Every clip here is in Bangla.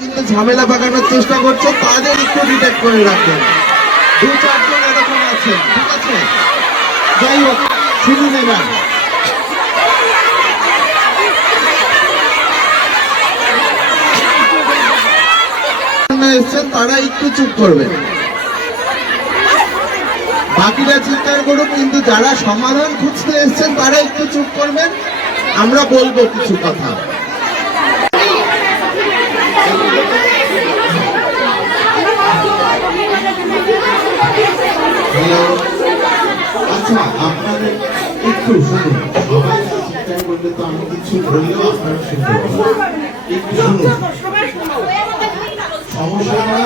কিন্তু ঝামেলা পাকানোর চেষ্টা করছে, তাদের একটু ডিটেক্ট করে রাখবেন। 2-4 জন এরকম আছে, ঠিক আছে? যাই হোক, শুনুন এবার। এসছেন তারা একটু চুপ করবেন, বাকিরা চিৎকার করুক, কিন্তু যারা সমাধান খুঁজতে এসছেন তারা একটু চুপ করবেন। আমরা বলবো কিছু কথা। আচ্ছা, আপনাদের একটু শুনুন, সবাই চিৎকার করলে তো আমি কিছু বললেও আপনারা শুনতে পাবেন। একটু শুনুন, সমস্যাটা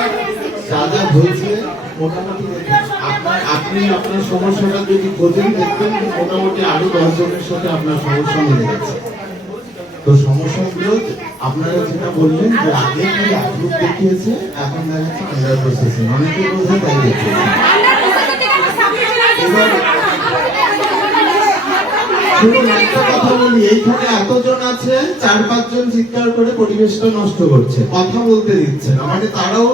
যা যা হয়েছে মোটামুটি আপনি আপনার সমস্যাটা যদি খোঁজেন দেখবেন মোটামুটি আরো 10 জনের সাথে আপনার সমস্যা মিলে গেছে। তো সমস্যাগুলো আপনারা যেটা বললেন যে আগে কি অ্যাপ্রুভ দেখিয়েছে, এখন দেখা যাচ্ছে আন্ডার প্রসেসিং, অনেকে বোধহয় তাই দেখিয়েছে। এবার শুনুন, একটা কথা বলি, এইখানে এতজন আছে, 4-5 জন চিৎকার করে পরিবেশটা নষ্ট করছে, কথা বলতে দিচ্ছে না। মানে তারাও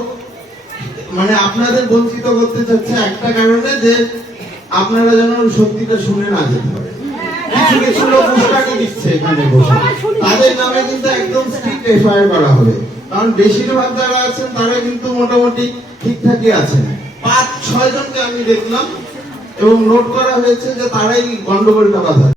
আপনাদের বঞ্চিত করতে চাচ্ছে একটা কারণে, যে আপনারা যেন সত্যিটা শুনে না যেতে পারে। কিছু কিছু লোক উস্কানি দিচ্ছে এখানে বসে, তাদের নামে কিন্তু একদম স্ট্রিক্ট এফআইআর করা হবে। কারণ বেশিরভাগ যারা আছেন তারা কিন্তু মোটামুটি ঠিকঠাকই আছেন। 5-6 জনকে আমি দেখলাম এবং নোট করা হয়েছে যে তারাই গন্ডগোলটা বাধা।